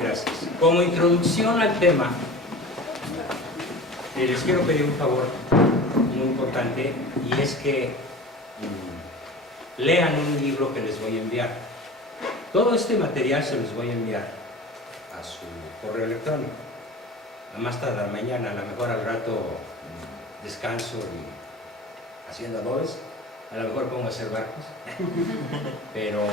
Gracias. Como introducción al tema, les quiero pedir un favor muy importante, y es que lean un libro que les voy a enviar. Todo este material se los voy a enviar a su correo electrónico. A más tardar mañana, a lo mejor al rato descanso y haciendo adobes, a lo mejor pongo a hacer barcos, pero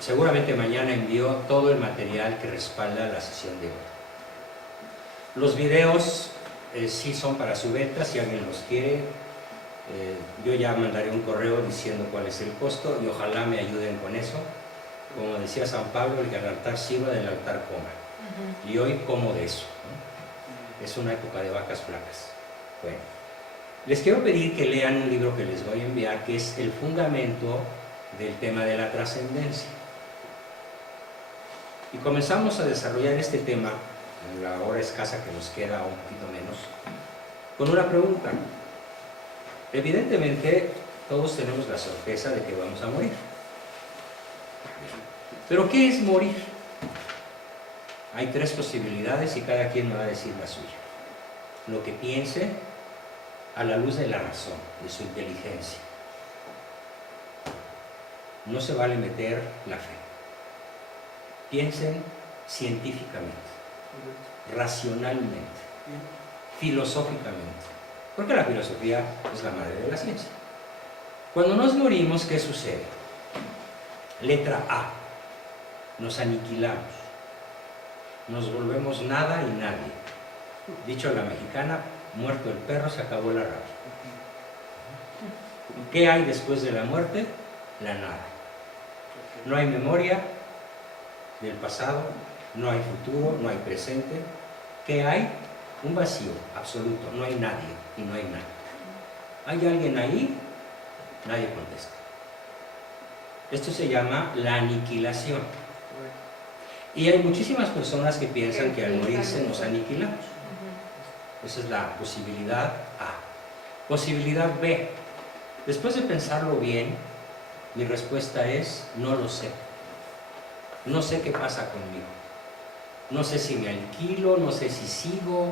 seguramente mañana envío todo el material que respalda la sesión de hoy. Los videos sí son para su venta, si alguien los quiere. Yo ya mandaré un correo diciendo cuál es el costo y ojalá me ayuden con eso. Como decía San Pablo, el que al altar sirva, del altar coma. Y hoy como de eso, ¿no? Es una época de vacas flacas. Bueno, les quiero pedir que lean un libro que les voy a enviar, que es el fundamento del tema de la trascendencia. Y comenzamos a desarrollar este tema, en la hora escasa que nos queda, un poquito menos, con una pregunta. Evidentemente, todos tenemos la sorpresa de que vamos a morir. ¿Pero qué es morir? Hay tres posibilidades y cada quien me va a decir la suya. Lo que piense a la luz de la razón, de su inteligencia. No se vale meter la fe. Piensen científicamente, racionalmente, filosóficamente, porque la filosofía es la madre de la ciencia. Cuando nos morimos, ¿qué sucede? Letra A. Nos aniquilamos. Nos volvemos nada y nadie. Dicho a la mexicana, muerto el perro, se acabó la rabia. ¿Qué hay después de la muerte? La nada. No hay memoria del pasado, no hay futuro, no hay presente. ¿Qué hay? Un vacío absoluto, no hay nadie y no hay nada. ¿Hay alguien ahí? Nadie contesta. Esto se llama la aniquilación. Y hay muchísimas personas que piensan que al morirse nos aniquilamos. Esa es la posibilidad A. Posibilidad B. Después de pensarlo bien, mi respuesta es: no lo sé. No sé qué pasa conmigo. No sé si me aniquilo, no sé si sigo,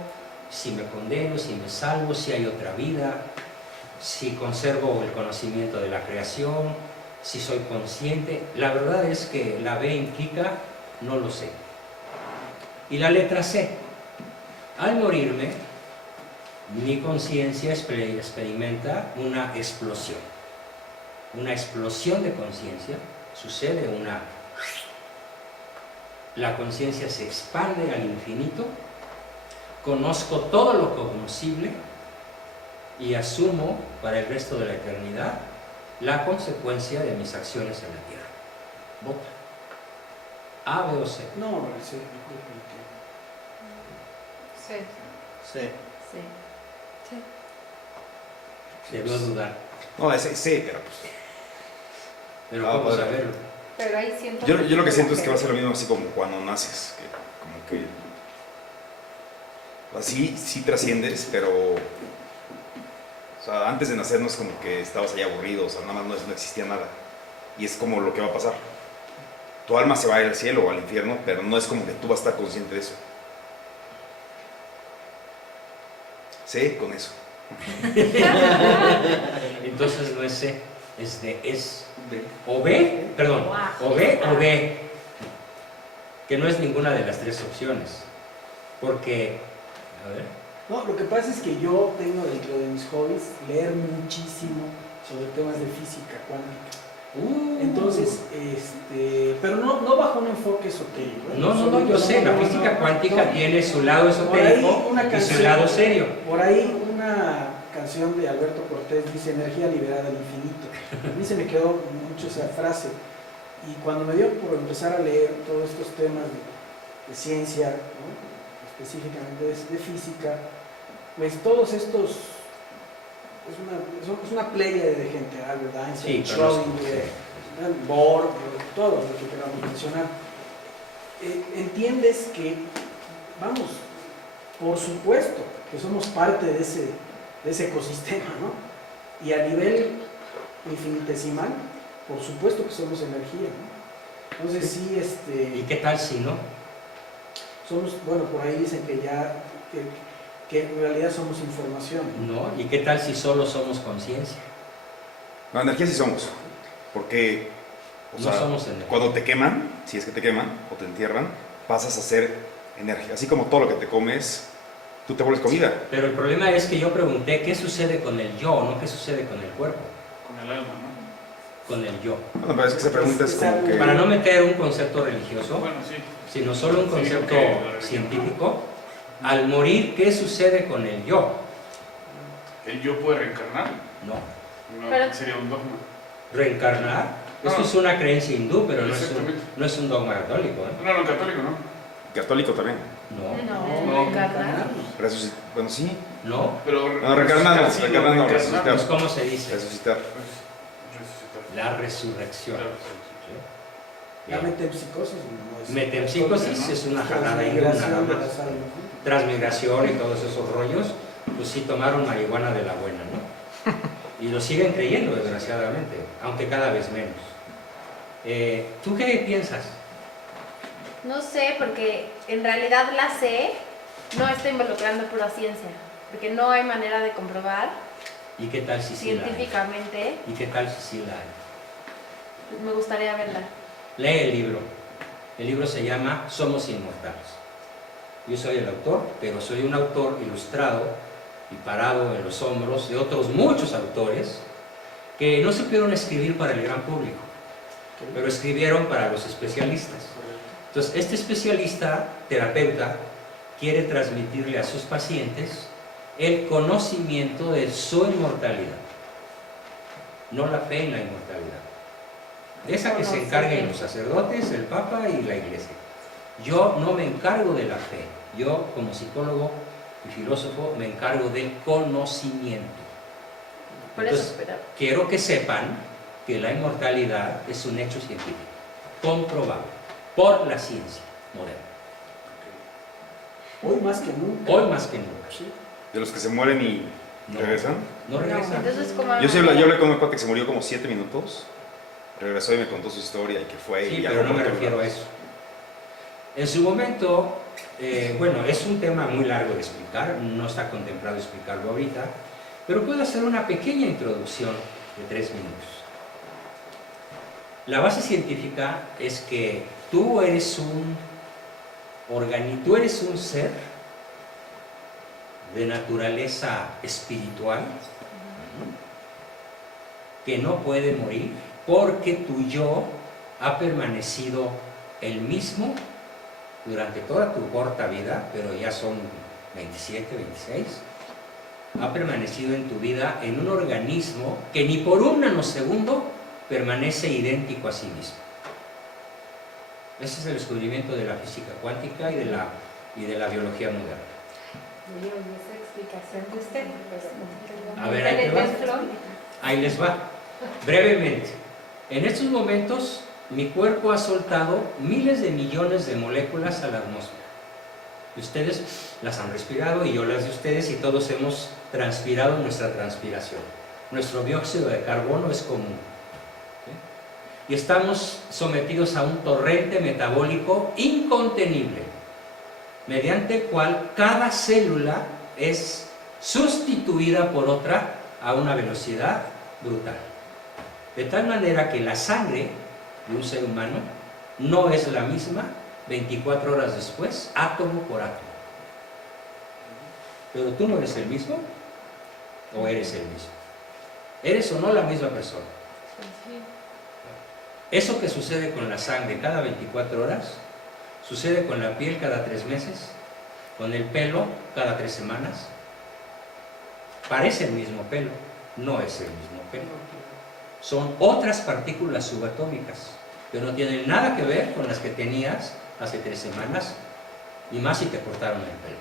si me condeno, si me salvo, si hay otra vida, si conservo el conocimiento de la creación, si soy consciente. La verdad es que la B implica no lo sé. Y la letra C. Al morirme, mi conciencia experimenta una explosión. Una explosión de conciencia. Sucede una... La conciencia se expande al infinito. Conozco todo lo cognoscible y asumo para el resto de la eternidad la consecuencia de mis acciones en la tierra. Vota. A, B o C. No, sí. Sí. Sí. Sí. Sí. Debió dudar. No, ese sí, pero pues. Pero Ah, vamos a padre. verlo. Pero ahí siento... Yo lo que siento es que va a ser lo mismo así como cuando naces. Que, como que. Así sí trasciendes, pero. O sea, antes de nacer no es como que estabas ahí aburrido, o sea, nada más no existía nada. Y es como lo que va a pasar. Tu alma se va a ir al cielo o al infierno, pero no es como que tú vas a estar consciente de eso. Sí, con eso. Entonces no es C, es D, es B. o B, perdón, o B o D, que no es ninguna de las tres opciones, porque, a ver, No, lo que pasa es que yo tengo dentro de mis hobbies leer muchísimo sobre temas de física cuántica. Entonces, pero no bajo un enfoque esotérico. no, yo sé, la física cuántica tiene su lado esotérico y su lado serio. Por ahí una canción de Alberto Cortés dice: energía liberada al infinito. A mí se me quedó mucho esa frase. Y cuando me dio por empezar a leer todos estos temas de ciencia, ¿no? Específicamente de física, pues todos estos, es una playa de gente, Albert Einstein, Sí, Schrödinger, Bohr, todo lo que queramos mencionar. Entiendes que, vamos, por supuesto que somos parte de ese ecosistema, ¿no? Y a nivel infinitesimal, por supuesto que somos energía, ¿no? Entonces sí, ¿Y qué tal si no? somos, bueno, por ahí dicen que ya, que en realidad somos información. ¿No? ¿Y qué tal si solo somos conciencia? No, energía sí somos. Porque, o No sea, somos energía. cuando te queman, si es que te queman o te entierran, pasas a ser energía. Así como todo lo que te comes, tú te vuelves comida. Pero el problema es que yo pregunté qué sucede con el yo, no qué sucede con el cuerpo, Con el alma, ¿no? con el yo. Bueno, pero es que esa pregunta es como que... Para no meter un concepto religioso, Bueno, sí. sino solo un Sí, concepto ok, la religión. científico, al morir, ¿qué sucede con el yo? ¿El yo puede reencarnar? No. No, Pero- sería un dogma. Reencarnar, esto No. es una creencia hindú, pero Exactamente. no es un dogma católico, ¿eh? No, católico, ¿no? Católico también. No, No, reencarnar. Bueno, sí. no. Pero No, reencarnarnos, sí, reencarnarnos, reencarnar. resucitar. Pues, ¿cómo se dice? Resucitar. Resucitar. La resurrección. Claro, ¿sí? La Bien. metempsicosis no es. Metempsicosis es una jalada y una nada Transmigración de más. las almas, ¿no? Transmigración y todos esos rollos, pues sí tomaron marihuana de la buena, ¿no? Y lo siguen creyendo, desgraciadamente, aunque cada vez menos. ¿Tú qué piensas? No sé, porque en realidad la sé no está involucrando pura ciencia, porque no hay manera de comprobar ¿Y qué tal si sí la hay? científicamente. ¿Y qué tal si sí la hay? Me gustaría verla. Lee el libro. El libro se llama Somos Inmortales. Yo soy el autor, pero soy un autor ilustrado y parado en los hombros de otros muchos autores que no supieron escribir para el gran público, pero escribieron para los especialistas. Entonces, este especialista, terapeuta, quiere transmitirle a sus pacientes el conocimiento de su inmortalidad, no la fe en la inmortalidad. De esa que se encarguen los sacerdotes, el Papa y la Iglesia. Yo no me encargo de la fe, yo como psicólogo y filósofo me encargo del conocimiento. Por Entonces, eso, pero quiero que sepan que la inmortalidad es un hecho científico, comprobable por la ciencia moderna, Hoy más que nunca. hoy más que nunca. Sí. De los que se mueren y No, regresan. no regresa. entonces como Yo hablé con un cuate que se murió como 7 minutos. Regresó y me contó su historia y que fue. Sí, y pero no me por refiero a todos eso. En su momento, bueno, es un tema muy largo de explicar, no está contemplado explicarlo ahorita, pero puedo hacer una pequeña introducción de 3 minutos. La base científica es que tú eres un ser de naturaleza espiritual que no puede morir porque tu yo ha permanecido el mismo durante toda tu corta vida, pero ya son 27, 26, ha permanecido en tu vida en un organismo que ni por un nanosegundo permanece idéntico a sí mismo. Ese es el descubrimiento de la física cuántica y de la biología moderna. esa explicación de usted. A ver, ahí te va. Ahí les va. Brevemente, en estos momentos mi cuerpo ha soltado miles de millones de moléculas a la atmósfera. Y ustedes las han respirado y yo las de ustedes y todos hemos transpirado nuestra transpiración. Nuestro dióxido de carbono es común. ¿Sí? Y estamos sometidos a un torrente metabólico incontenible, mediante el cual cada célula es sustituida por otra a una velocidad brutal. De tal manera que la sangre de un ser humano no es la misma 24 horas después, átomo por átomo. Pero tú no eres el mismo, o eres el mismo. ¿Eres o no la misma persona? Eso que sucede con la sangre cada 24 horas, sucede con la piel cada 3 meses, con el pelo cada 3 semanas. Parece el mismo pelo, no es el mismo pelo. Son otras partículas subatómicas que no tienen nada que ver con las que tenías hace 3 semanas, y más si te cortaron el pelo.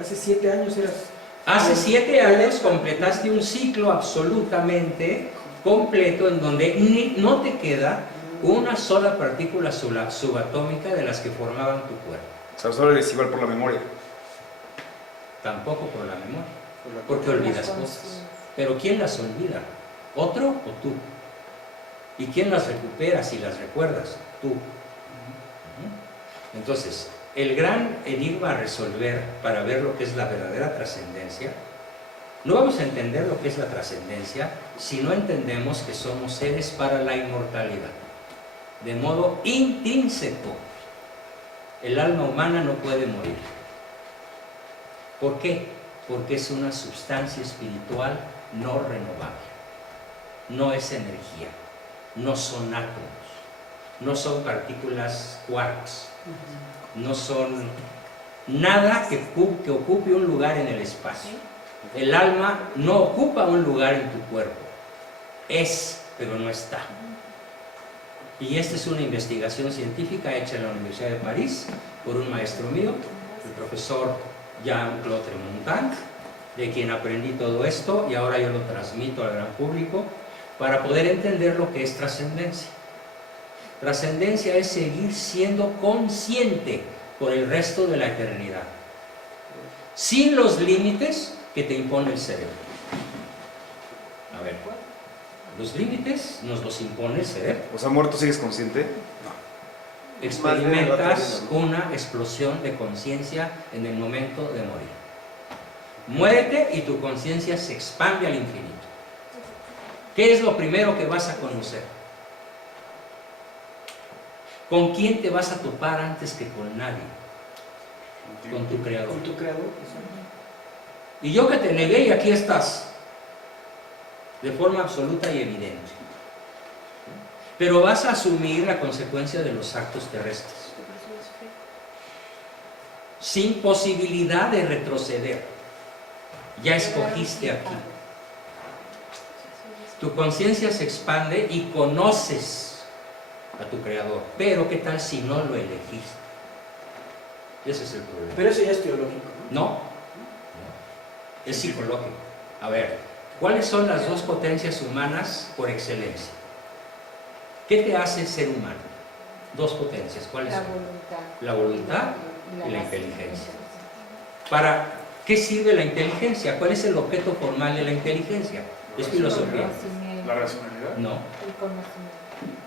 Hace 7 años eras. Hace 7 años completaste un ciclo absolutamente completo en donde no te queda una sola partícula subatómica de las que formaban tu cuerpo. O sea, solo eres igual por la memoria. Tampoco por la memoria, porque olvidas cosas. Pero ¿quién las olvida? ¿Otro o tú? ¿Y quién las recupera si las recuerdas? Tú. Entonces, el gran enigma a resolver para ver lo que es la verdadera trascendencia, no vamos a entender lo que es la trascendencia si no entendemos que somos seres para la inmortalidad. De modo intrínseco, el alma humana no puede morir. ¿Por qué? Porque es una sustancia espiritual no renovable. No es energía, no son átomos, no son partículas quarks, no son nada que ocupe un lugar en el espacio. El alma no ocupa un lugar en tu cuerpo, es, pero no está. Y esta es una investigación científica hecha en la Universidad de París por un maestro mío, el profesor Jean-Claude Tremontant, de quien aprendí todo esto y ahora yo lo transmito al gran público para poder entender lo que es trascendencia. Trascendencia es seguir siendo consciente por el resto de la eternidad, sin los límites que te impone el cerebro. A ver, los límites nos los impone el cerebro. O sea, muerto sigues consciente. Experimentas una explosión de conciencia en el momento de morir. Muérete y tu conciencia se expande al infinito. ¿Qué es lo primero que vas a conocer? ¿Con quién te vas a topar antes que con nadie? Con tu creador. Con tu creador. Y yo que te negué y aquí estás, de forma absoluta y evidente. Pero vas a asumir la consecuencia de los actos terrestres, sin posibilidad de retroceder. Ya escogiste aquí. Tu conciencia se expande y conoces a tu creador. Pero ¿qué tal si no lo elegiste? Ese es el problema. Pero eso ya es teológico, ¿no? No, es psicológico. A ver, ¿cuáles son las dos potencias humanas por excelencia? ¿Qué te hace ser humano? Dos potencias, ¿cuáles La son? voluntad. La voluntad y la razón. inteligencia. ¿Para qué sirve la inteligencia? ¿Cuál es el objeto formal de la inteligencia? ¿Es filosofía? Conocimiento. La racionalidad. No, El conocimiento.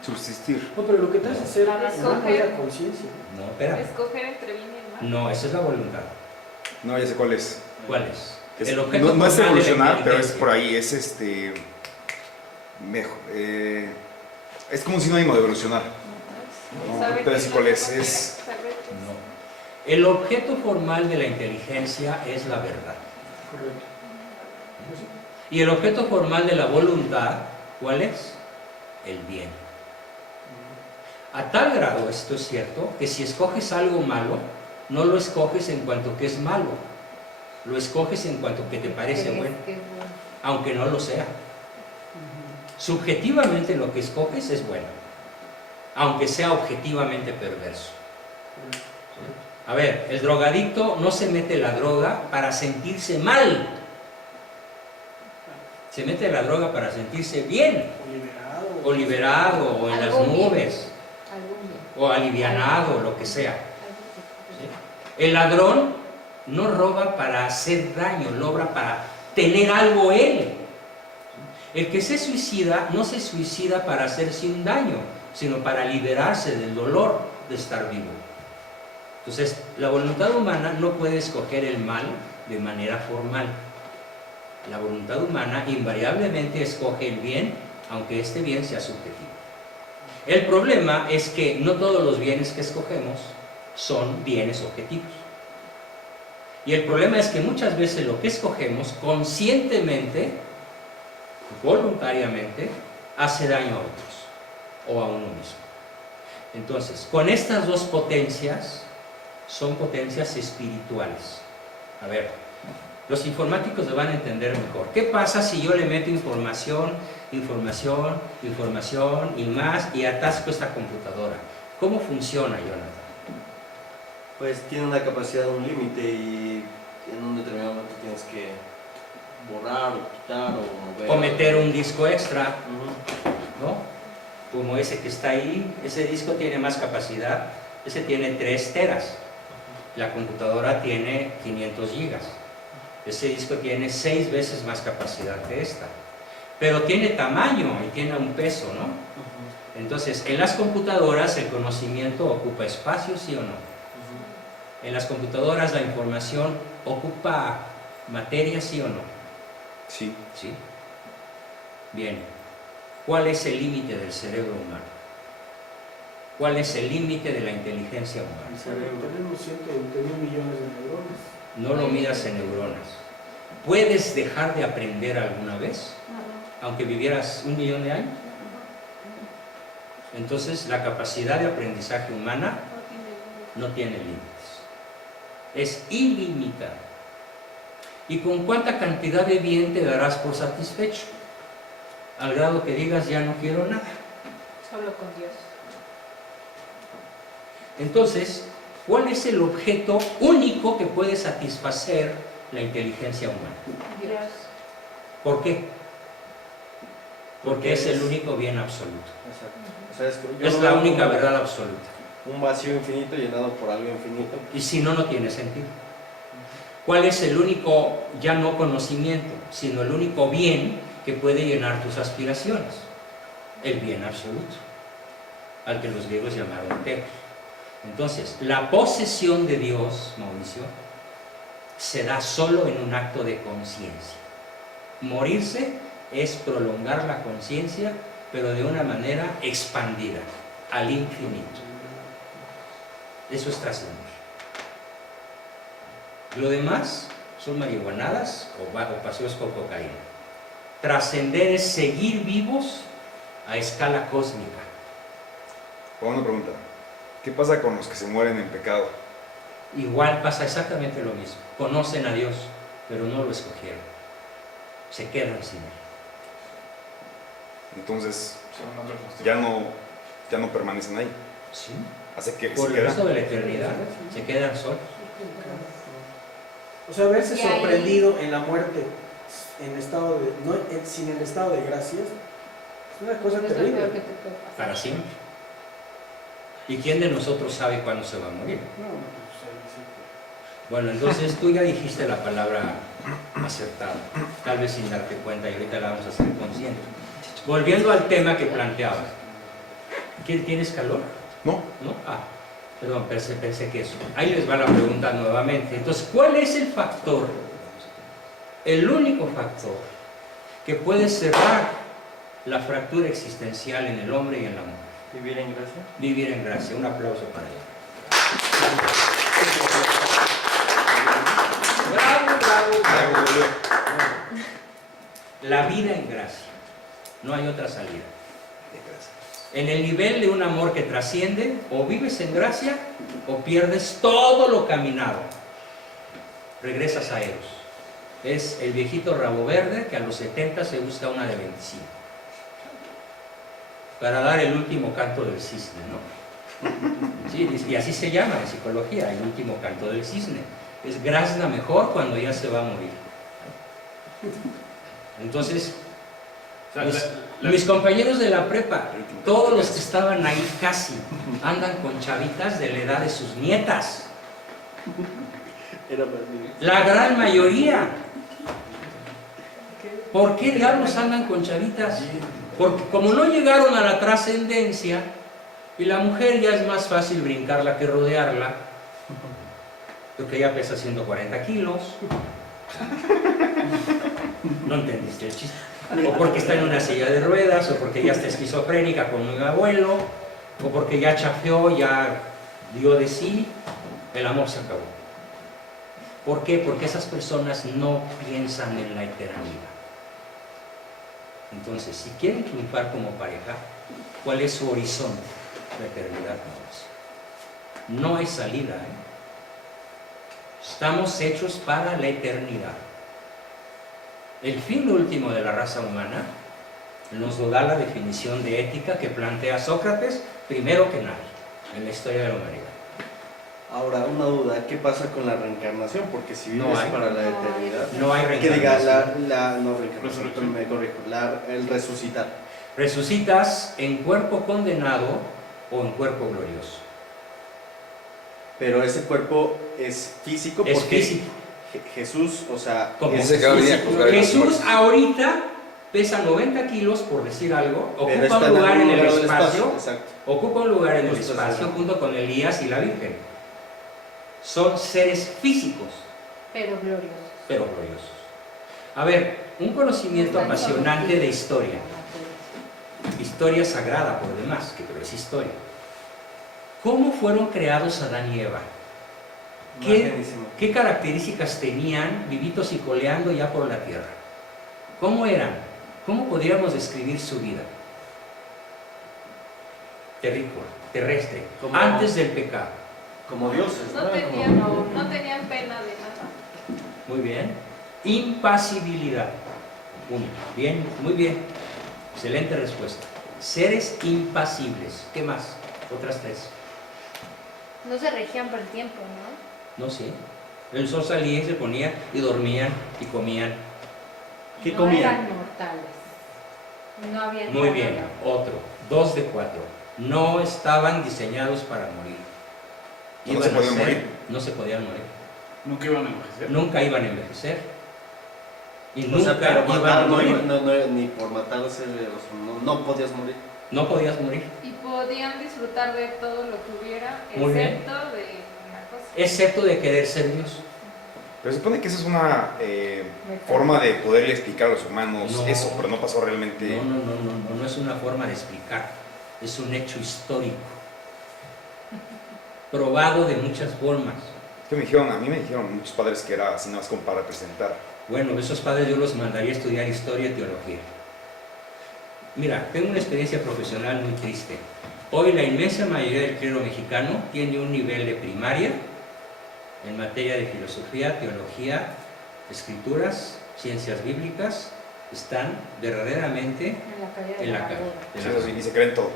Subsistir. No, pero lo que te hace ser La humano razón. es la conciencia. no, espera. Escoger entre bien y el mal. No, esa es la voluntad. No, ya sé cuál es. ¿Cuál es? Es- El objeto no, no es formal de la evolucionar, pero es inteligencia. por ahí, mejor, es como un sinónimo de evolucionar. No, Saber pero qué sí cuál es, lo que es- saber qué es. No. El objeto formal de la inteligencia es la verdad. Correcto. Y el objeto formal de la voluntad, ¿cuál es? El bien. A tal grado esto es cierto que si escoges algo malo, no lo escoges en cuanto que es malo, lo escoges en cuanto que te parece ¿Crees bueno, que es bueno? aunque no lo sea. Subjetivamente lo que escoges es bueno, aunque sea objetivamente perverso. A ver, el drogadicto no se mete la droga para sentirse mal, se mete la droga para sentirse bien, O liberado. o liberado, o en las Algo bien. nubes, Algún bien. o alivianado, lo que sea. Algo que- El ladrón no roba para hacer daño, logra para tener algo él. El que se suicida no se suicida para hacerse un daño, sino para liberarse del dolor de estar vivo. Entonces, la voluntad humana no puede escoger el mal de manera formal. La voluntad humana invariablemente escoge el bien, aunque este bien sea subjetivo. El problema es que no todos los bienes que escogemos son bienes objetivos. Y el problema es que muchas veces lo que escogemos conscientemente, voluntariamente, hace daño a otros o a uno mismo. Entonces, con estas dos potencias, son potencias espirituales. A ver, los informáticos lo van a entender mejor. ¿Qué pasa si yo le meto información, información, información y más y atasco esta computadora? ¿Cómo funciona, Jonathan? Pues tiene una capacidad de un límite y en un determinado momento tienes que borrar o quitar o mover. O meter un disco extra, Ujú. ¿no? Como ese que está ahí, ese disco tiene más capacidad, ese tiene 3 teras, la computadora tiene 500 gigas, ese disco tiene 6 veces más capacidad que esta, pero tiene tamaño y tiene un peso, ¿no? Ujú. Entonces, en las computadoras el conocimiento ocupa espacio, ¿sí o no? Ujú. En las computadoras la información ocupa materia, ¿sí o no? Sí. ¿Sí? Bien. ¿Cuál es el límite del cerebro humano? ¿Cuál es el límite de la inteligencia humana? Tenemos 120.000 millones de neuronas. No lo midas en neuronas. ¿Puedes dejar de aprender alguna vez? Aunque vivieras 1 millón de años. Entonces, la capacidad de aprendizaje humana no tiene límites. Es ilimitada. ¿Y con cuánta cantidad de bien te darás por satisfecho? Al grado que digas, ya no quiero nada. Solo con Dios. Entonces, ¿cuál es el objeto único que puede satisfacer la inteligencia humana? Dios. ¿Por qué? Porque es el único bien absoluto. Exacto. O sea, yo Es lo la veo única como verdad absoluta. un vacío infinito llenado por algo infinito. Y si no, no tiene sentido. ¿Cuál es el único, ya no conocimiento, sino el único bien que puede llenar tus aspiraciones? El bien absoluto, al que los griegos llamaron teos. Entonces, la posesión de Dios, Mauricio, se da solo en un acto de conciencia. Morirse es prolongar la conciencia, pero de una manera expandida, al infinito. Eso es trascender. Lo demás son marihuanadas o paseos con cocaína. Trascender es seguir vivos a escala cósmica. Una pregunta. ¿Qué pasa con los que se mueren en pecado? Igual pasa exactamente lo mismo. Conocen a Dios, pero no lo escogieron. Se quedan sin Él. Entonces, Se van a otra constelación. ya no permanecen ahí. ¿Sí? Hace que Por se el resto quedan. de la eternidad se quedan solos. O sea, verse Y ahí- sorprendido en la muerte en estado de, no, sin el estado de gracias es una cosa Es lo terrible. peor que te puede pasar. Para siempre. ¿Y quién de nosotros sabe cuándo se va a morir? No, pues ahí sí. Bueno, entonces tú ya dijiste la palabra acertada, tal vez sin darte cuenta, y ahorita la vamos a hacer consciente. Volviendo al tema que planteaba. ¿Tienes calor? No. ¿No? Ah, perdón, pensé que eso. Ahí les va la pregunta nuevamente. Entonces, ¿cuál es el factor, el único factor, que puede cerrar la fractura existencial en el hombre y en la mujer? Vivir en gracia. Vivir en gracia. Un aplauso para ella. Bravo, bravo, bravo. La vida en gracia. No hay otra salida. En el nivel de un amor que trasciende, o vives en gracia o pierdes todo lo caminado. Regresas a Eros. Es el viejito rabo verde que a los 70 se busca una de 25. Para dar el último canto del cisne, ¿no? Sí, y así se llama en psicología, el último canto del cisne. Es grazna mejor cuando ya se va a morir. Entonces, O sea, mis compañeros de la prepa, todos los que estaban ahí casi, andan con chavitas de la edad de sus nietas. Era para mí. La gran mayoría. ¿Por qué diablos andan con chavitas? Porque como no llegaron a la trascendencia, y la mujer ya es más fácil brincarla que rodearla, porque ella pesa 140 kilos. No entendiste el chiste. O porque está en una silla de ruedas, o porque ya está esquizofrénica como mi abuelo, o porque ya chafeó, ya dio de sí, el amor se acabó. ¿Por qué? Porque esas personas no piensan en la eternidad. Entonces, si quieren triunfar como pareja, ¿cuál es su horizonte? La eternidad. No hay salida, ¿eh? Estamos hechos para la eternidad. El fin último de la raza humana nos lo da la definición de ética que plantea Sócrates primero que nadie en la historia de la humanidad. Ahora, una duda, ¿qué pasa con la reencarnación? Porque si No vives hay. para la eternidad, No hay que diga reencarnación. no reencarnación, Resurrección. me corrijo, el resucitar. Resucitas en cuerpo condenado o en cuerpo glorioso. Pero ese cuerpo es físico Es porque físico. Jesús, o sea, Como es Dice que va a venir a físico, juzgar a los Jesús muertos. ahorita pesa 90 kilos, por decir algo, pero ocupa está un en lugar en algún el lugar del espacio, Exacto. ocupa un lugar en el Justo espacio así. junto con Elías y la Virgen. Son seres físicos, Pero gloriosos. pero gloriosos. A ver, un conocimiento apasionante de historia. Historia sagrada por demás, pero es historia. ¿Cómo fueron creados Adán y Eva? Imagenísimo. ¿Qué características tenían vivitos y coleando ya por la tierra? ¿Cómo eran? ¿Cómo podríamos describir su vida? Terrícola, terrestre, Como- antes del pecado. Como dioses, ¿no? No Como- tenían pena de nada. Muy bien. Impasibilidad. Uno. Bien, muy bien. Excelente respuesta. Seres impasibles. ¿Qué más? Otras tres. No se regían por el tiempo, ¿no? No sé. El sol salía y se ponía y dormían y comían. ¿Qué No comían? eran mortales. No había Muy bien. Otro. 2 de 4. No estaban diseñados para morir. No se Iban a podían ser- morir. No se podían morir. Nunca iban a envejecer. Nunca iban a envejecer. Y O nunca sea, pero iban a matar, morir. ni por matarse, o sea, no podías morir. No podías morir. Y podían disfrutar de todo lo que hubiera, Muy bien. excepto de una cosa. Excepto de querer ser Dios. Pero se supone que esa es una forma de poderle explicar a los humanos No. eso, pero no pasó realmente. No es una forma de explicar, es un hecho histórico, probado de muchas formas. Es que a mí me dijeron muchos padres que era así nada más como para representar. Bueno, esos padres yo los mandaría a estudiar historia y teología. Mira, tengo una experiencia profesional muy triste. Hoy la inmensa mayoría del clero mexicano tiene un nivel de primaria en materia de filosofía, teología, escrituras, ciencias bíblicas, están verdaderamente En la calle de en la la calle. Boda. de Sí, la eso sí, y se creen todo.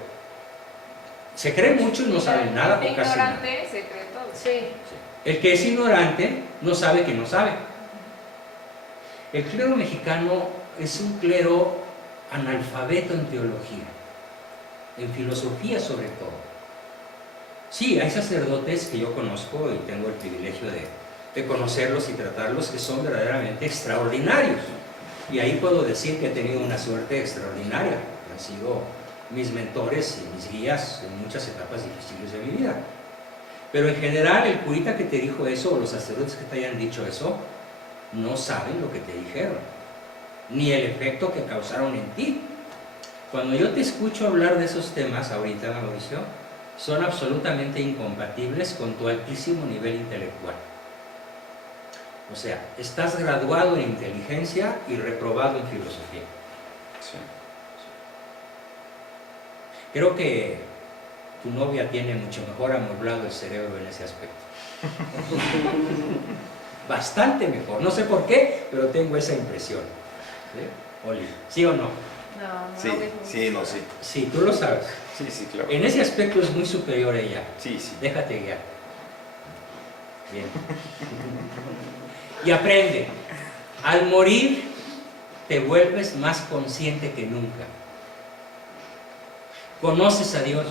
Se creen mucho y no saben nada El o casi nada. ignorante se cree todo. Sí. El que es ignorante no sabe que no sabe. El clero mexicano es un clero analfabeto en teología, en filosofía sobre todo. Sí, hay sacerdotes que yo conozco y tengo el privilegio de conocerlos y tratarlos que son verdaderamente extraordinarios. Y ahí puedo decir que he tenido una suerte extraordinaria. Han sido mis mentores y mis guías en muchas etapas difíciles de mi vida. Pero en general, el curita que te dijo eso, o los sacerdotes que te hayan dicho eso, no saben lo que te dijeron, ni el efecto que causaron en ti. Cuando yo te escucho hablar de esos temas ahorita, Mauricio, son absolutamente incompatibles con tu altísimo nivel intelectual. O sea, estás graduado en inteligencia y reprobado en filosofía. Sí. Creo que tu novia tiene mucho mejor amueblado el cerebro en ese aspecto. Bastante mejor. No sé por qué, pero tengo esa impresión. ¿Sí? Oli, ¿sí o no? No, Sí, no ves sí, mucho. no, sí. Sí, tú lo sabes. Sí, sí, claro. En ese aspecto es muy superior a ella. Sí, sí. Déjate guiar. Bien. Y aprende. Al morir te vuelves más consciente que nunca. Conoces a Dios.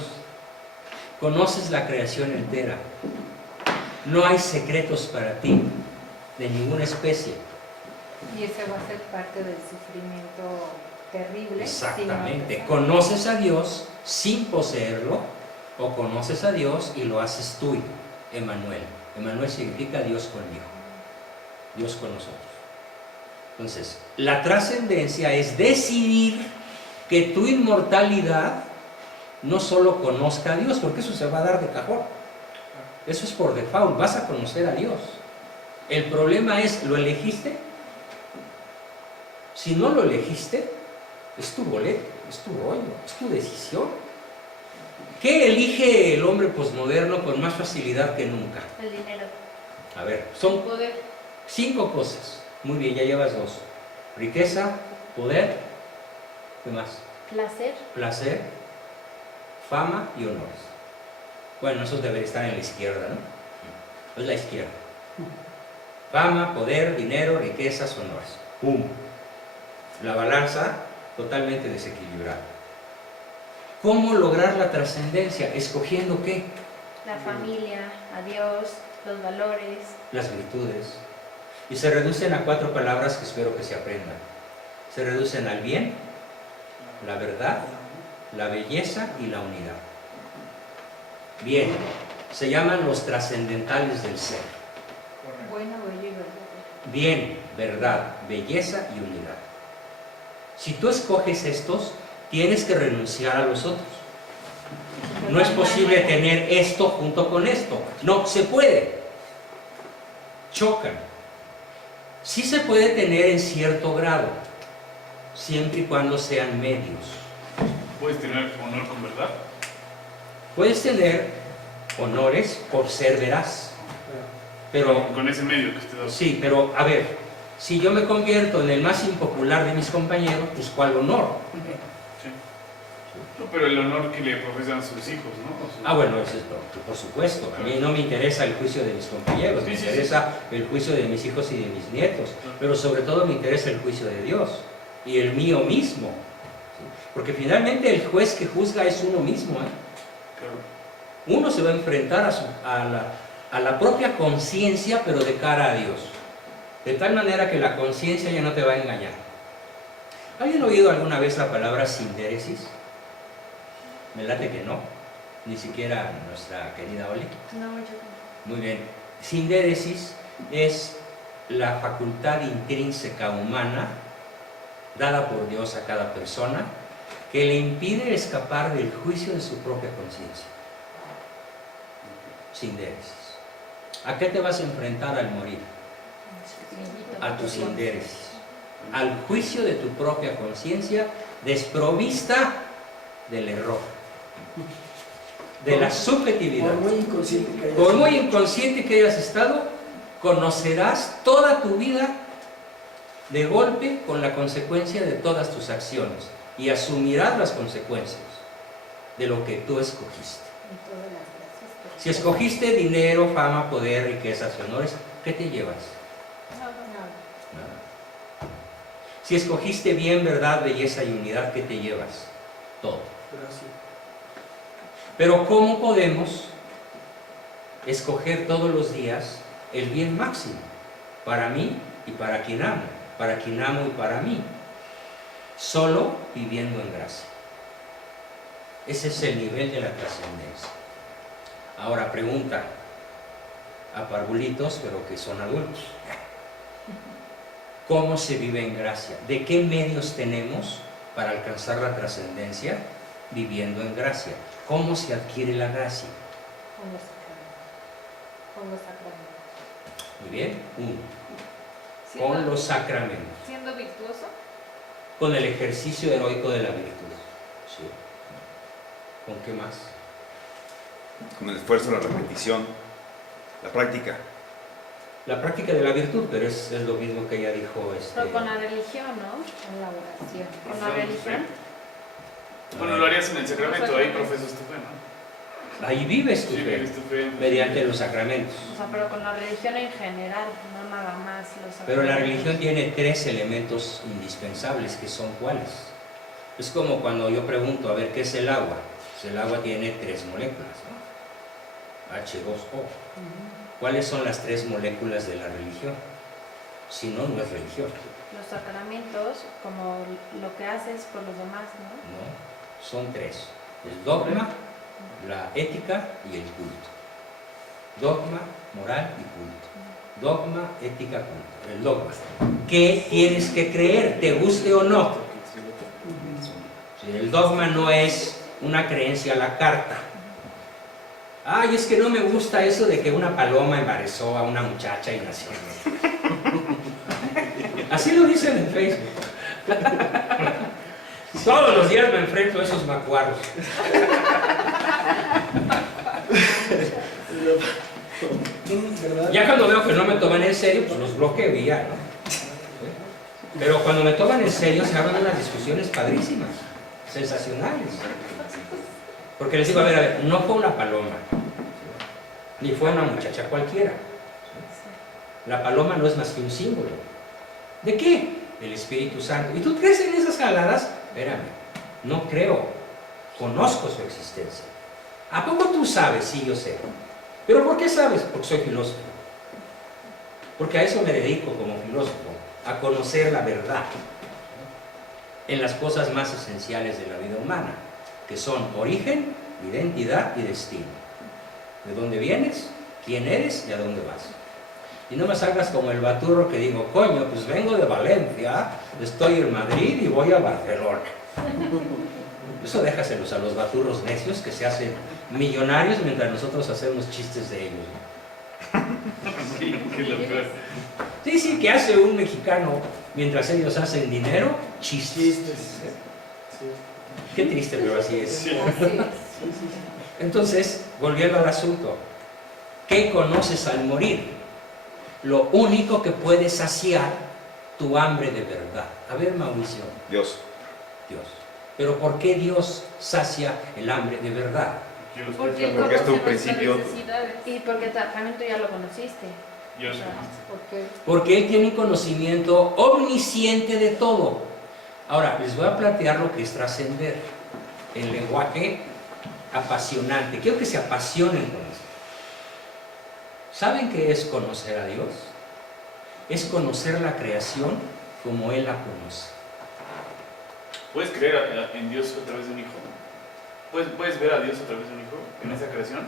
Conoces la creación entera. No hay secretos para ti de ninguna especie. Y ese va a ser parte del sufrimiento terrible. Exactamente. si no Conoces a Dios sin poseerlo o conoces a Dios y lo haces tú, Emmanuel. Emmanuel significa Dios conmigo, Dios con nosotros. Entonces, la trascendencia es decidir que tu inmortalidad no solo conozca a Dios, porque eso se va a dar de cajón. Eso es por default, vas a conocer a Dios. El problema es, ¿lo elegiste? Si no lo elegiste, es tu boleto, es tu rollo, es tu decisión. ¿Qué elige el hombre posmoderno con más facilidad que nunca? El dinero. A ver, el son poder. 5 cosas. Muy bien, ya llevas 2. Riqueza, poder, ¿qué más? Placer. Placer, fama y honores. Bueno, esos deberían estar en la izquierda, ¿no? Es la izquierda. Fama, poder, dinero, riquezas, honores. ¡Pum! La balanza totalmente desequilibrada. ¿Cómo lograr la trascendencia? ¿Escogiendo qué? La familia, a Dios, los valores. Las virtudes. Y se reducen a 4 palabras que espero que se aprendan. Se reducen al bien, la verdad, la belleza y la unidad. Bien, Se llaman los trascendentales del ser. Bueno, bello y verdadero. Bien, verdad, belleza y unidad. Si tú escoges estos, tienes que renunciar a los otros. No es posible tener esto junto con esto. No se puede. Chocan. Sí se puede tener en cierto grado, siempre y cuando sean medios. ¿Puedes tener honor con verdad? Puedes tener honores por ser veraz, pero Con ese medio que usted da. sí, pero a ver, si yo me convierto en el más impopular de mis compañeros, pues ¿cuál honor? Sí. No, pero el honor que le profesan a sus hijos, ¿no? O su- Ah, bueno, eso es por supuesto. A mí no me interesa el juicio de mis compañeros, me Sí, sí, interesa el juicio de mis hijos y de mis nietos, pero sobre todo me interesa el juicio de Dios y el mío mismo. ¿Sí? Porque finalmente el juez que juzga es uno mismo. Claro. Uno se va a enfrentar a la propia conciencia, pero de cara a Dios. De tal manera que la conciencia ya no te va a engañar. ¿Alguien ha oído alguna vez la palabra sindéresis? Me late que no, ni siquiera nuestra querida Oli. No, yo Muy bien. Sindéresis es la facultad intrínseca humana dada por Dios a cada persona que le impide escapar del juicio de su propia conciencia. Sindéresis. ¿A qué te vas a enfrentar al morir? A tu sindéresis, al juicio de tu propia conciencia desprovista del error, de la subjetividad. Por muy inconsciente que hayas Por muy sido. inconsciente que hayas estado, conocerás toda tu vida de golpe con la consecuencia de todas tus acciones y asumirás las consecuencias de lo que tú escogiste. Y todas las gracias. Si escogiste dinero, fama, poder, riquezas y honores, ¿qué te llevas? No, Nada. Si escogiste bien, verdad, belleza y unidad, ¿qué te llevas? Todo. Gracias. Pero ¿cómo podemos escoger todos los días el bien máximo para mí y para quien amo y para mí? Solo viviendo en gracia. Ese es el nivel de la trascendencia. Ahora pregunta a parvulitos, pero que son adultos. ¿Cómo se vive en gracia? ¿De qué medios tenemos para alcanzar la trascendencia viviendo en gracia? ¿Cómo se adquiere la gracia? con los sacramentos. Con los sacramentos. Muy bien, uno, con Siendo, los sacramentos, siendo virtuoso. con el ejercicio heroico de la virtud. Sí. ¿Con qué más? Con el esfuerzo, la repetición, la práctica. La práctica de la virtud, pero es lo mismo que ella dijo. Pero con la religión, ¿no? Con la oración. Con la religión. Bueno, lo harías en el sacramento, ahí profesas tu fe, ¿no? Ahí vives tu Sí, fe, vives tu fe. mediante los sacramentos. O sea, pero con la religión en general, no nada más los Pero la sacramentos. religión tiene tres elementos indispensables, que son ¿cuáles? Es como cuando yo pregunto, a ver, ¿qué es el agua? Pues el agua tiene tres moléculas, ¿no? H2O. ¿Cuáles son las tres moléculas de la religión? Si no, no es religión. Los sacramentos, como lo que haces por los demás, ¿no? No, son tres. El dogma, la ética y el culto. Dogma, moral y culto. Dogma, ética, culto. El dogma. ¿Qué tienes que creer, te guste o no? El dogma no es una creencia a la carta. Ay, es que no me gusta eso de que una paloma embarazó a una muchacha y nació. Así lo dicen en Facebook. Todos los días me enfrento a esos macuarros. ¿Verdad? Ya cuando veo que no me toman en serio, pues los bloqueo y ya, ¿no? Pero cuando me toman en serio se abren unas discusiones padrísimas, sensacionales. Porque les digo, a ver, no fue una paloma, ni fue una muchacha cualquiera. La paloma no es más que un símbolo. ¿De qué? Del Espíritu Santo. ¿Y tú crees en esas jaladas? Espérame, no creo. Conozco su existencia. ¿A poco tú sabes? Sí, yo sé. ¿Pero por qué sabes? Porque soy filósofo. Porque a eso me dedico como filósofo, a conocer la verdad en las cosas más esenciales de la vida humana, que son origen, identidad y destino. de dónde vienes, quién eres y a dónde vas. Y no me salgas como el baturro que digo, coño, pues vengo de Valencia, estoy en Madrid y voy a Barcelona. Eso déjaselos a los baturros necios que se hacen millonarios mientras nosotros hacemos chistes de ellos, ¿no? Sí, que es lo peor. Sí, sí, que hace un mexicano mientras ellos hacen dinero, chistes. Chistes. Sí. Qué triste, pero así es. Sí. Así es. Entonces, volviendo al asunto, ¿qué conoces al morir? Lo único que puede saciar tu hambre de verdad. A ver, Mauricio, Dios. Dios. Pero ¿por qué Dios sacia el hambre de verdad? Dios, Porque Él Porque es tu conoce nuestras principio. necesidades. Y porque también tú ya lo conociste. Dios. Porque Porque Él tiene un conocimiento omnisciente de todo. Ahora, les voy a plantear lo que es trascender. El lenguaje apasionante. Quiero que se apasionen con esto. ¿Saben qué es conocer a Dios? Es conocer la creación como Él la conoce. ¿Puedes creer en Dios a través de un hijo? ¿Puedes ver a Dios a través de un hijo en esa creación?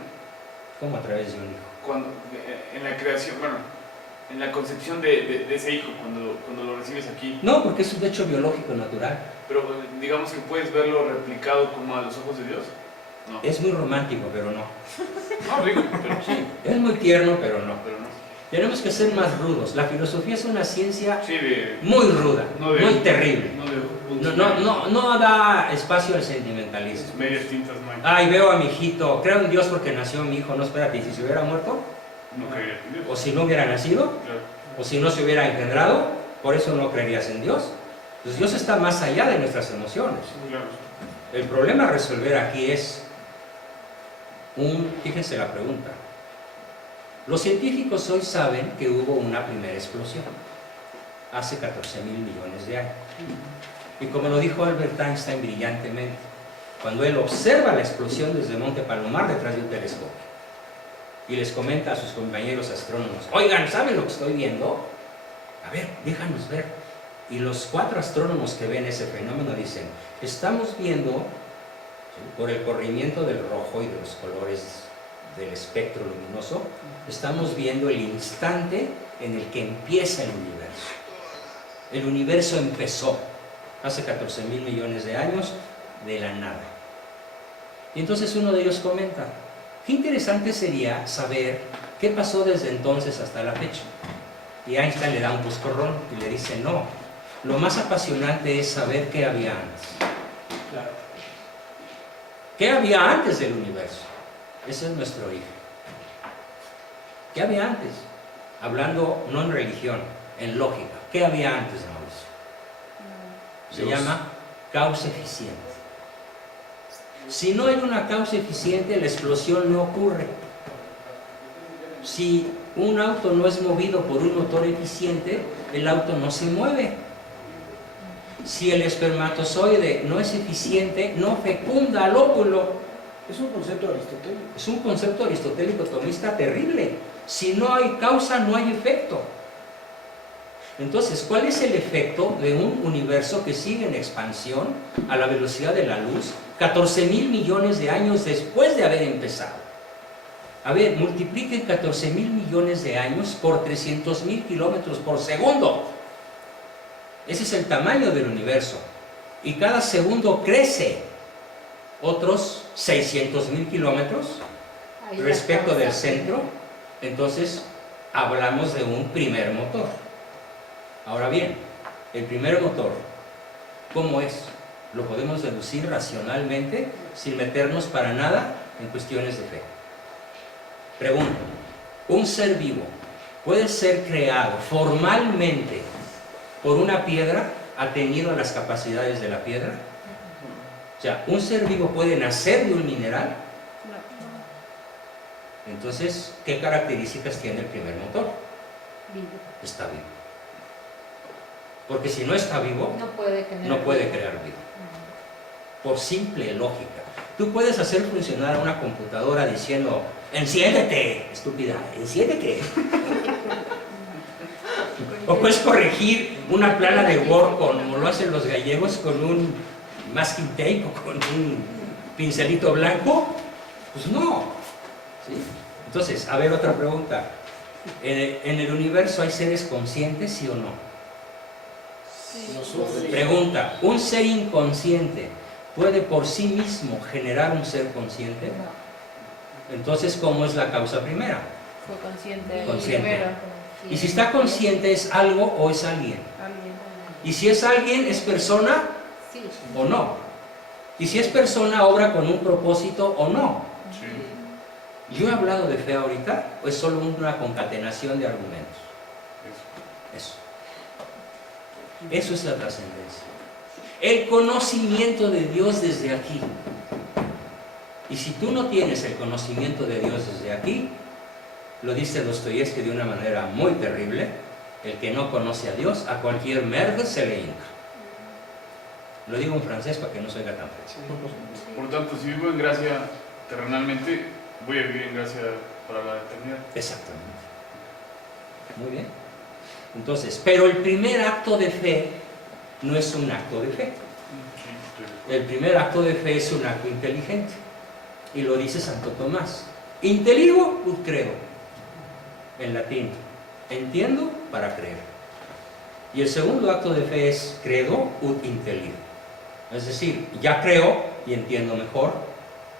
¿Cómo a través de un hijo? Cuando, en la creación, bueno, en la concepción de ese hijo, cuando lo recibes aquí. No, porque es un hecho biológico natural. Pero digamos que puedes verlo replicado como a los ojos de Dios. No. Es muy romántico, pero no. No, digo, pero sí. Es muy tierno, pero no. Pero no. Tenemos que ser más rudos. La filosofía es una ciencia Sí, de. muy ruda, No de, muy terrible. No de. No da espacio al sentimentalismo. Medias tintas no hay. Ay, veo a mi hijito, creo en Dios porque nació mi hijo. No, espérate, ¿y si se hubiera muerto? No creería en Dios. ¿O si no hubiera nacido? Claro. ¿O si no se hubiera engendrado? ¿Por eso no creerías en Dios? Pues Dios está más allá de nuestras emociones. Claro. El problema a resolver aquí es fíjense la pregunta. Los científicos hoy saben que hubo una primera explosión hace 14.000 millones de años. Y como lo dijo Albert Einstein brillantemente, cuando él observa la explosión desde Monte Palomar detrás de un telescopio y les comenta a sus compañeros astrónomos, oigan, ¿saben lo que estoy viendo? A ver, déjanos ver. Y los 4 astrónomos que ven ese fenómeno dicen, estamos viendo, ¿sí?, por el corrimiento del rojo y de los colores del espectro luminoso, estamos viendo el instante en el que empieza el universo. El universo empezó hace 14.000 millones de años de la nada. Y entonces uno de ellos comenta, qué interesante sería saber qué pasó desde entonces hasta la fecha. Y Einstein le da un coscorrón y le dice, no, lo más apasionante es saber qué había antes. Claro. ¿Qué había antes del universo? Ese es nuestro hijo. ¿Qué había antes? Hablando no en religión, en lógica. ¿Qué había antes, Mauricio? Se Dios. llama causa eficiente. Si no hay una causa eficiente, la explosión no ocurre. Si un auto no es movido por un motor eficiente, el auto no se mueve. Si el espermatozoide no es eficiente, no fecunda al óvulo. Es un concepto aristotélico. Es un concepto aristotélico tomista terrible. Si no hay causa, no hay efecto. Entonces, ¿cuál es el efecto de un universo que sigue en expansión a la velocidad de la luz 14.000 millones de años después de haber empezado? A ver, multipliquen 14.000 millones de años por 300.000 kilómetros por segundo. Ese es el tamaño del universo. Y cada segundo crece otros 600.000 kilómetros ahí la respecto causa. del centro. Entonces, hablamos de un primer motor. Ahora bien, el primer motor, ¿cómo es? Lo podemos deducir racionalmente sin meternos para nada en cuestiones de fe. Pregunto, ¿un ser vivo puede ser creado formalmente por una piedra atenido a las capacidades de la piedra? O sea, ¿un ser vivo puede nacer de un mineral? Entonces, ¿qué características tiene el primer motor? Vivo. Está vivo. Porque si no está vivo, No puede tener no puede vida. crear vida. Por simple lógica. Tú puedes hacer funcionar una computadora diciendo, enciéndete, estúpida, enciéndete. O puedes corregir una plana de Word como lo hacen los gallegos con un masking tape o con un pincelito blanco. Pues no. ¿Sí? Entonces, a ver, otra pregunta. ¿En el universo hay seres conscientes, sí o no? Nosotros. Pregunta, ¿un ser inconsciente puede por sí mismo generar un ser consciente? Entonces, ¿cómo es la causa primera? Fue consciente. Consciente. Primero. Y si está consciente, ¿es algo o es alguien? Alguien. Y si es alguien, ¿es persona Sí. o no? Y si es persona, ¿obra con un propósito o no? Sí. ¿Yo he hablado de fe ahorita o es solo una concatenación de argumentos? Eso. Eso es la trascendencia. El conocimiento de Dios desde aquí. Y si tú no tienes el conocimiento de Dios desde aquí, lo dice Dostoyevsky de una manera muy terrible, el que no conoce a Dios, a cualquier merda se le hinca. Lo digo en francés para que no se oiga tan feo. Por tanto, si vivo en gracia terrenalmente, voy a vivir en gracia para la eternidad. Exactamente. Muy bien. Entonces, pero el primer acto de fe no es un acto de fe. Sí, estoy de acuerdo. El primer acto de fe es un acto inteligente. Y lo dice Santo Tomás. Inteligo ut creo. En latín. Entiendo para creer. Y el segundo acto de fe es credo ut intelligo. Es decir, ya creo y entiendo mejor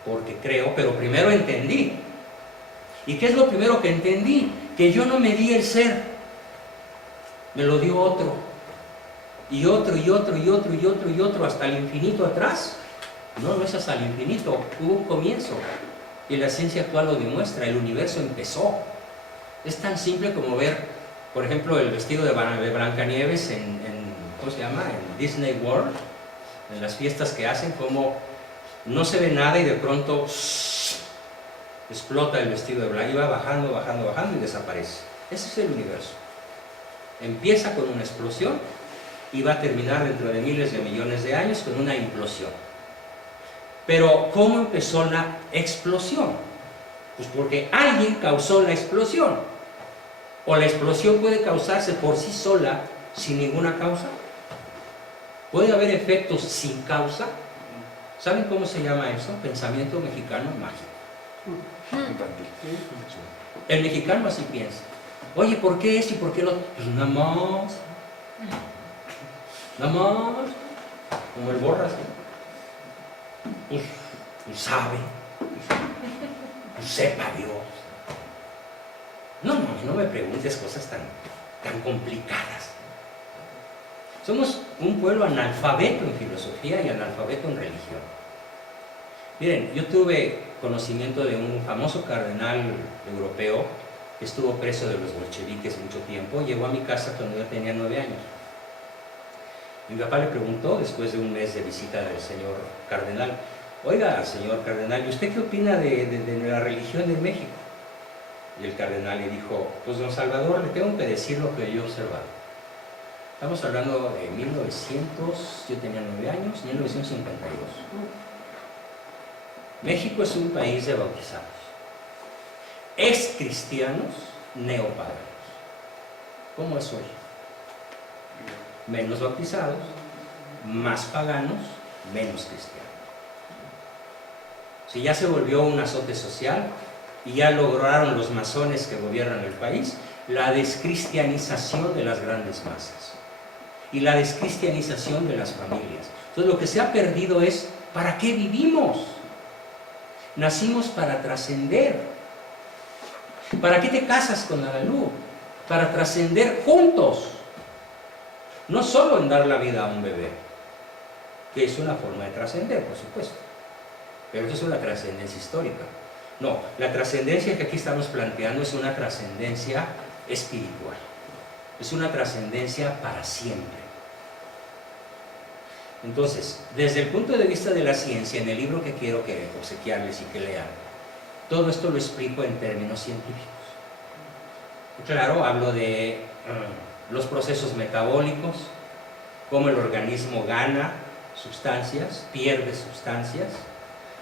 porque creo, pero primero entendí. ¿Y qué es lo primero que entendí? Que yo no me di el ser. Me lo dio otro. Y otro, y otro, y otro, y otro, y otro, hasta el infinito atrás. No, no es hasta el infinito. Hubo un comienzo. Y la ciencia actual lo demuestra. El universo empezó. Es tan simple como ver, por ejemplo, el vestido de Blancanieves ¿cómo se llama? En Disney World, en las fiestas que hacen, como no se ve nada y de pronto explota el vestido de Blanca y va bajando, bajando, bajando y desaparece. Ese es el universo. Empieza con una explosión y va a terminar dentro de miles de millones de años con una implosión. Pero, ¿cómo empezó la explosión? Pues porque alguien causó la explosión. ¿O la explosión puede causarse por sí sola, sin ninguna causa? ¿Puede haber efectos sin causa? ¿Saben cómo se llama eso? Pensamiento mexicano mágico. Infantil. El mexicano así piensa. Oye, ¿por qué esto y por qué lo otro? Pues nada más. Nada más. Como el Borras. Pues sabe. Pues sepa Dios. No me preguntes cosas tan complicadas. Somos un pueblo analfabeto en filosofía y analfabeto en religión. Miren, yo tuve conocimiento de un famoso cardenal europeo que estuvo preso de los bolcheviques mucho tiempo. Llegó a mi casa cuando yo tenía 9 años. Mi papá le preguntó, después de un mes de visita del señor cardenal, oiga, señor cardenal, ¿y usted qué opina de la religión de México? Y el cardenal le dijo, pues don Salvador, le tengo que decir lo que yo he observado. Estamos hablando de 1900, yo tenía 9 años, 1952. México es un país de bautizados. Ex cristianos, neopaganos. ¿Cómo es hoy? Menos bautizados, más paganos, menos cristianos. Si ya se volvió un azote social y ya lograron los masones que gobiernan el país la descristianización de las grandes masas y la descristianización de las familias. Entonces lo que se ha perdido es ¿para qué vivimos? Nacimos para trascender. ¿Para qué te casas con Alalú? Para trascender juntos. No solo en dar la vida a un bebé, que es una forma de trascender, por supuesto, pero eso es una trascendencia histórica. No, la trascendencia que aquí estamos planteando es una trascendencia espiritual, es una trascendencia para siempre. Entonces, desde el punto de vista de la ciencia, en el libro que quiero que obsequiarles y que lean, todo esto lo explico en términos científicos. Claro, hablo de los procesos metabólicos, cómo el organismo gana sustancias, pierde sustancias,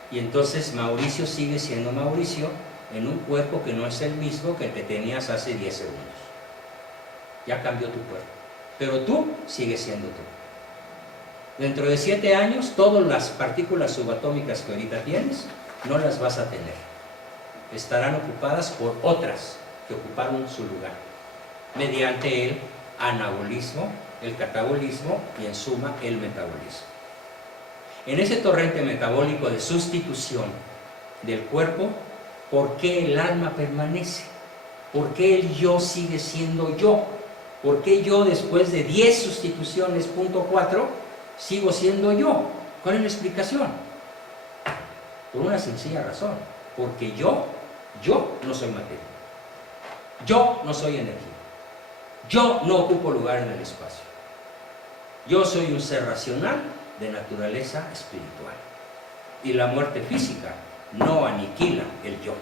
y entonces Mauricio sigue siendo Mauricio en un cuerpo que no es el mismo que el que tenías hace 10 segundos. Ya cambió tu cuerpo, pero tú sigues siendo tú. Dentro de 7 años, todas las partículas subatómicas que ahorita tienes, no las vas a tener. estarán ocupadas por otras que ocuparon su lugar, mediante el anabolismo, el catabolismo y en suma el metabolismo. En ese torrente metabólico de sustitución del cuerpo, ¿por qué el alma permanece? ¿Por qué el yo sigue siendo yo? ¿Por qué yo después de 10 sustituciones, punto 4, sigo siendo yo? ¿Cuál es la explicación? Por una sencilla razón, porque yo no soy materia, yo no soy energía, yo no ocupo lugar en el espacio, yo soy un ser racional de naturaleza espiritual, y la muerte física no aniquila el yo,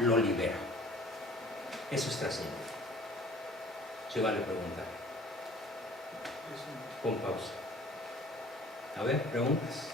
lo libera. Eso es trascendente. Se vale preguntar. Con pausa. A ver, preguntas.